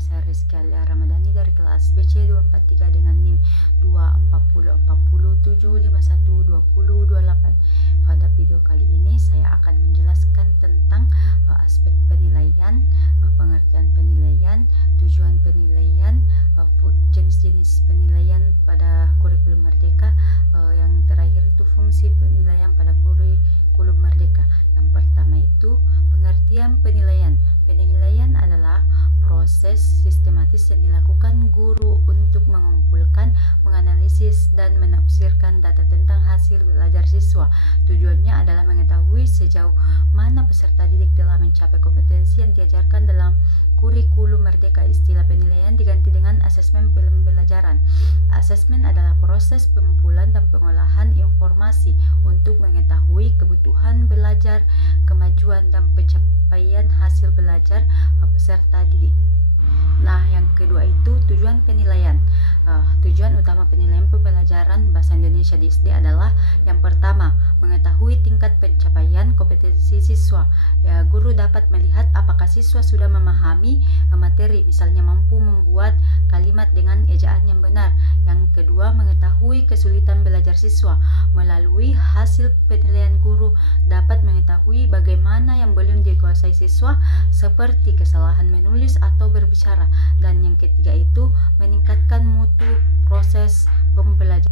saya Rizky Alia Ramadhani dari kelas BC 243 dengan NIM 24040712028. Pada video kali ini saya akan menjelaskan tentang aspek penilaian, pengertian penilaian, tujuan penilaian, jenis-jenis penilaian pada kurikulum Merdeka, yang terakhir itu fungsi penilaian pada kurikulum Merdeka. Yang pertama itu pengertian penilaian. Penilaian adalah proses sistematis yang dilakukan guru untuk mengumpulkan, menganalisis, dan menafsirkan data tentang hasil belajar siswa. Tujuannya adalah mengetahui sejauh mana peserta didik telah mencapai kompetensi yang diajarkan dalam kurikulum Merdeka. Istilah penilaian diganti dengan asesmen pembelajaran. Asesmen adalah proses pengumpulan dan pengolahan informasi untuk mengetahui kebutuhan belajar, kemajuan, dan pencapaian hasil belajar peserta didik. Nah, yang kedua itu tujuan penilaian. Tujuan utama penilaian pembelajaran bahasa Indonesia di SD adalah yang pertama, mengetahui tingkat pencapaian kompetensi siswa. Guru dapat melihat apakah siswa sudah memahami materi, misalnya mampu membuat kalimat dengan ejaan yang benar. Yang kedua, mengetahui kesulitan belajar siswa. Melalui hasil penilaian, guru dapat mengetahui bagaimana yang belum dikuasai siswa, seperti kesalahan menulis atau berbicara. Dan yang ketiga itu meningkatkan mutu proses pembelajaran.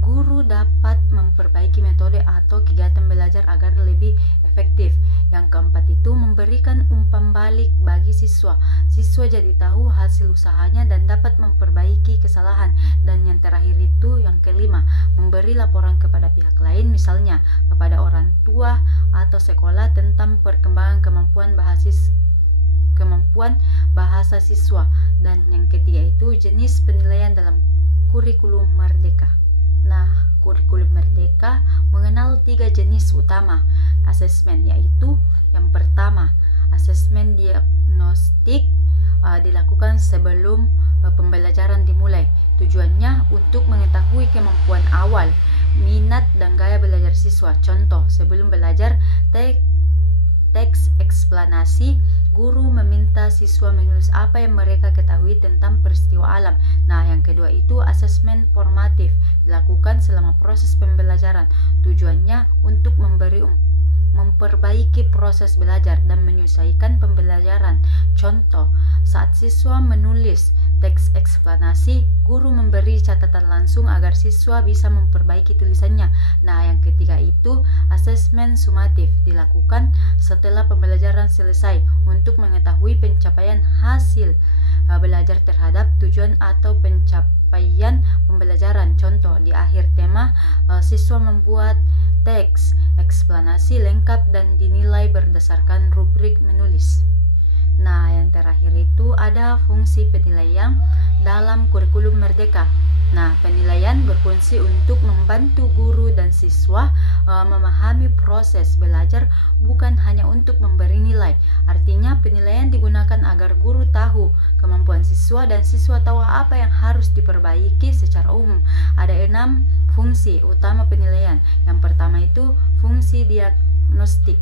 Guru dapat memperbaiki metode atau kegiatan belajar agar lebih efektif. Yang keempat itu memberikan umpan balik bagi siswa. Siswa jadi tahu hasil usahanya dan dapat memperbaiki kesalahan. Dan yang terakhir itu yang kelima, memberi laporan kepada pihak lain, misalnya kepada orang tua atau sekolah tentang perkembangan kemampuan bahasa siswa. Dan yang ketiga itu jenis penilaian dalam kurikulum Merdeka. Nah, kurikulum Merdeka mengenal 3 jenis utama asesmen, yaitu yang pertama, asesmen diagnostik, dilakukan sebelum pembelajaran dimulai. Tujuannya untuk mengetahui kemampuan awal, minat, dan gaya belajar siswa. Contoh, sebelum belajar teks eksplanasi, guru meminta siswa menulis apa yang mereka ketahui tentang peristiwa alam. Nah, yang kedua itu asesmen formatif, dilakukan selama proses pembelajaran. Tujuannya untuk memperbaiki proses belajar dan menyelesaikan pembelajaran. Contoh, saat siswa menulis teks eksplanasi, guru memberi catatan langsung agar siswa bisa memperbaiki tulisannya. Nah, yang ketiga itu asesmen sumatif, dilakukan setelah pembelajaran selesai untuk mengetahui pencapaian hasil belajar terhadap tujuan atau pencapaian pembelajaran. Contoh, di akhir tema, siswa membuat teks eksplanasi lengkap dan dinilai berdasarkan rubrik menulis. Nah, yang terakhir itu ada fungsi penilaian dalam kurikulum Merdeka. Nah, penilaian berfungsi untuk membantu guru dan siswa memahami proses belajar, bukan hanya untuk memberi nilai. Artinya, penilaian digunakan agar guru tahu kemampuan siswa dan siswa tahu apa yang harus diperbaiki secara umum. Ada 6 fungsi utama penilaian. Yang pertama itu fungsi diagnostik.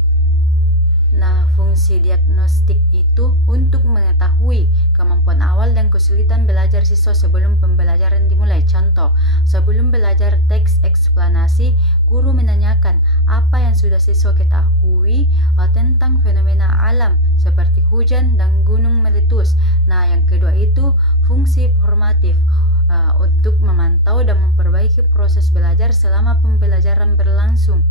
Nah, fungsi diagnostik itu untuk mengetahui kemampuan awal dan kesulitan belajar siswa sebelum pembelajaran dimulai. Contoh, sebelum belajar teks eksplanasi, guru menanyakan apa yang sudah siswa ketahui tentang fenomena alam seperti hujan dan gunung meletus. Nah, yang kedua itu fungsi formatif, untuk memantau dan memperbaiki proses belajar selama pembelajaran berlangsung.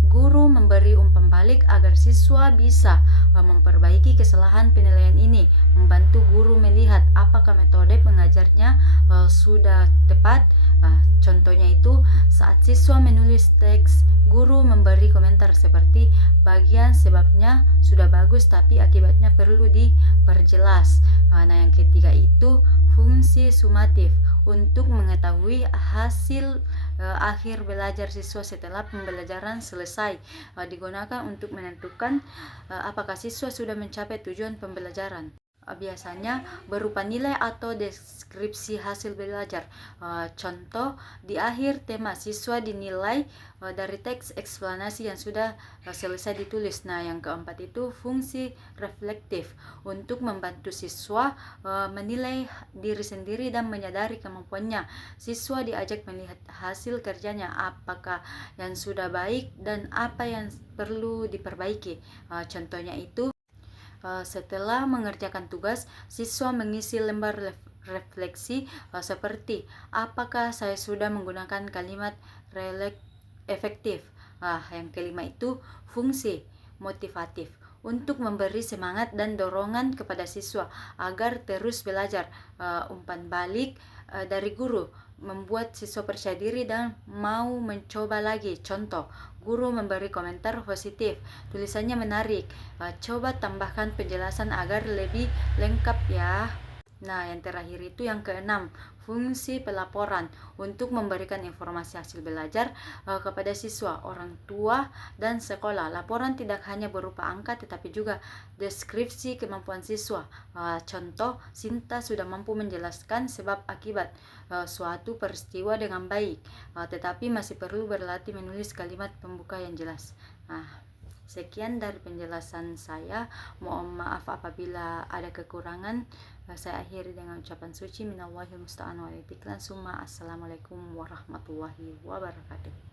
Guru memberi umpan balik agar siswa bisa memperbaiki kesalahan penilaian ini, membantu guru melihat apakah metode pengajarnya sudah tepat. Contohnya itu saat siswa menulis teks, guru memberi komentar seperti bagian sebabnya sudah bagus tapi akibatnya perlu diperjelas. Nah, yang ketiga itu fungsi sumatif, untuk mengetahui hasil akhir belajar siswa setelah pembelajaran selesai. Digunakan untuk menentukan apakah siswa sudah mencapai tujuan pembelajaran. biasanya berupa nilai atau deskripsi hasil belajar. Contoh, di akhir tema siswa dinilai dari teks eksplanasi yang sudah selesai ditulis. Nah, yang keempat itu fungsi reflektif untuk membantu siswa menilai diri sendiri dan menyadari kemampuannya. Siswa diajak melihat hasil kerjanya, apakah yang sudah baik dan apa yang perlu diperbaiki. Contohnya itu, setelah mengerjakan tugas, siswa mengisi lembar refleksi seperti apakah saya sudah menggunakan kalimat efektif. Yang kelima itu fungsi motivatif untuk memberi semangat dan dorongan kepada siswa agar terus belajar. Umpan balik dari guru membuat siswa percaya diri dan mau mencoba lagi. Contoh, guru memberi komentar positif, tulisannya menarik, coba tambahkan penjelasan agar lebih lengkap ya. Nah, yang terakhir itu yang keenam, fungsi pelaporan untuk memberikan informasi hasil belajar kepada siswa, orang tua, dan sekolah. Laporan tidak hanya berupa angka tetapi juga deskripsi kemampuan siswa. Contoh, Sinta sudah mampu menjelaskan sebab akibat suatu peristiwa dengan baik, tetapi masih perlu berlatih menulis kalimat pembuka yang jelas. Sekian dari penjelasan saya. Mohon maaf apabila ada kekurangan. Saya akhiri dengan ucapan suci minallahil musta'an wa Assalamualaikum warahmatullahi wabarakatuh.